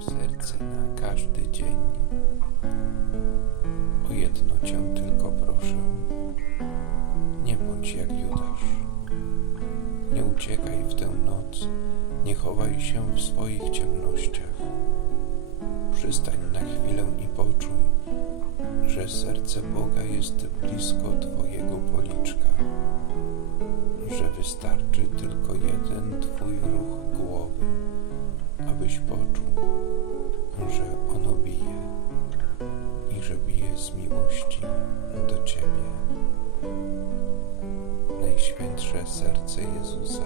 serce na każdy dzień. O jedno cię tylko proszę, nie bądź jak Judasz. Nie uciekaj w tę noc, nie chowaj się w swoich ciemnościach. Przystań na chwilę i poczuj, że serce Boga jest blisko Twojego policzka, że wystarczy tylko jeden abyś poczuł, że ono bije i że bije z miłości do Ciebie. Najświętsze serce Jezusa,